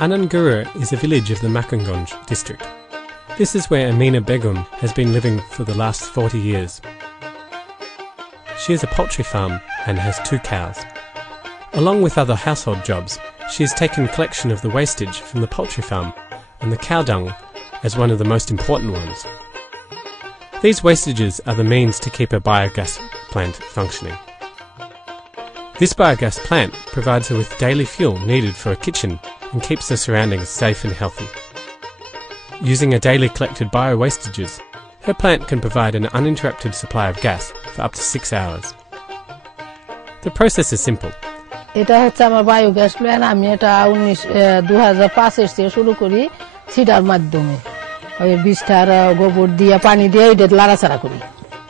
Anangura is a village of the Makangonj district. This is where Amina Begum has been living for the last 40 years. She has a poultry farm and has 2 cows. Along with other household jobs, she has taken collection of the wastage from the poultry farm and the cow dung as one of the most important ones. These wastages are the means to keep a biogas plant functioning. This biogas plant provides her with daily fuel needed for a kitchen and keeps the surroundings safe and healthy. Using a daily collected bio-wastages, her plant can provide an uninterrupted supply of gas for up to 6 hours. The process is simple. এটা হচ্ছে আমার biogas plant. আমি এটা 2005 থেকে শুরু করি cedar মাধ্যমে। ওই বিষ্ঠার গোবর দিয়ে পানি দিয়ে এটা লাড়াচাড়া করি।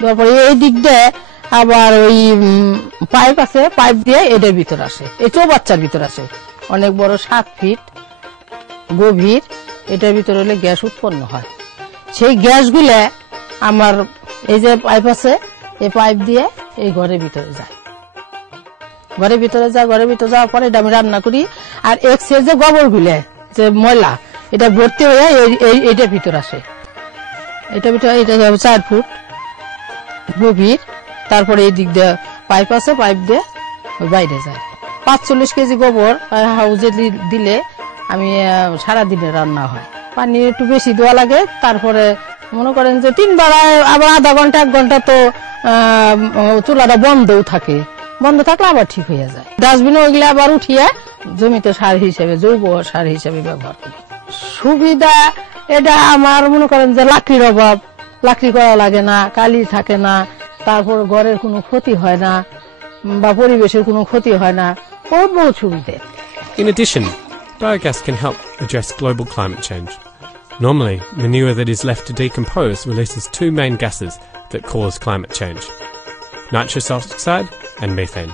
তারপরে এই দিক দিয়ে আবার ওই পাইপ আছে, পাইপ দিয়ে এটার ভিতর আসে, এই চৌবাচ্চার ভিতর আসে, অনেক বড় 7 ফিট গভীর। এটার ভিতর হলে গ্যাস উৎপন্ন হয়। সেই গ্যাসগুলো আমার এই যে পাইপ আছে, এই পাইপ দিয়ে এই ঘরের ভিতরে যায়। ঘরের ভিতরে যাওয়ার পরে এটা আমি রান্না করি। আর এক্সের যে গোবরগুলো, যে ময়লা, এটা ভর্তি হয়ে এইটার ভিতর আসে। এটার ভিতরে এটা 4 ফুট গভীর। তারপরে এই দিক দিয়ে পাইপ আছে, পাইপ দিয়ে বাইরে যায়। 45 কেজি গোবর হাউজে দিলে আমি সারাদিনে রান্না হয়। পানি একটু বেশি দেওয়া লাগে। তারপরে মনে করেন যে 3 বার, আবার আধা ঘন্টা 1 ঘন্টা তো চুলাটা বন্ধও থাকে। বন্ধ থাকলে আবার ঠিক হয়ে যায়। ডাস্টবিনে ওইগুলো আবার উঠিয়ে জমিতে সার হিসেবে, জৈব সার হিসেবে ব্যবহার করি। সুবিধা এটা আমার মনে করেন যে লাকড়ির অভাব, লাকড়ি করা লাগে না, কালি থাকে না, তারপর ঘরের কোনো ক্ষতি হয় না বা পরিবেশের কোনো ক্ষতি হয় না, বহুত সুবিধা। In addition, biogas can help address global climate change. Normally, manure that is left to decompose releases 2 main gases that cause climate change: nitrous oxide and methane.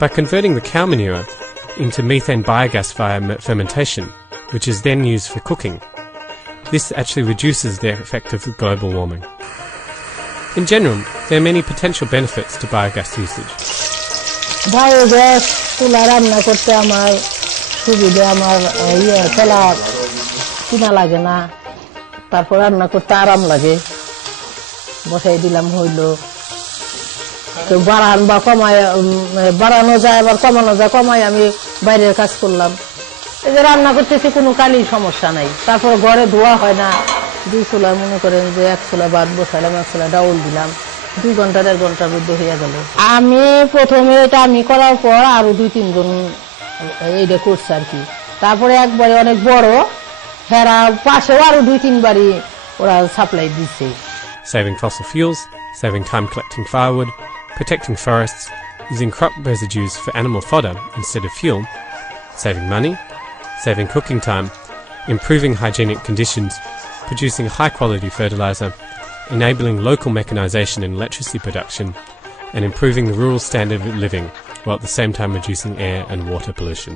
By converting the cow manure into methane biogas via fermentation, which is then used for cooking, this actually reduces the effect of global warming. In general, there are many potential benefits to biogas usage. Biogas চুলা রান্না করতে আমার সুবিধা, আমার চলা কিনা লাগে না, তারপর রান্না করতে আরাম লাগে। বসাই দিলাম, হইলো। তো বাড়ান বা কমায়, বাড়ানো যায় আবার কমানো যায়। কমাই আমি বাইরের কাজ করলাম। এই যে রান্না করতেছি, কোনো কালি সমস্যা নাই। তারপর ঘরে ধোয়া হয় না। 2 চুলায় মনে করেন যে 1 চুলা ভাত বসাইলাম, 1 চুলা ডাউল দিলাম, 2 ঘন্টা 1.5 ঘন্টার মধ্যে হয়ে গেল। আমি প্রথমে এটা আমি করার পর আরো 2-3 জন এইটা করছে আর কি। তারপরে একবারে অনেক বড় হেরা পাশেও আরো 2-3 বারই ওরা সাপ্লাই দিচ্ছে। Saving fossil fuels, saving time collecting firewood, protecting forests, using crop residues for animal fodder instead of fuel, saving money, saving cooking time, improving hygienic conditions, producing high-quality fertiliser, enabling local mechanisation in electricity production, and improving the rural standard of living, while at the same time reducing air and water pollution.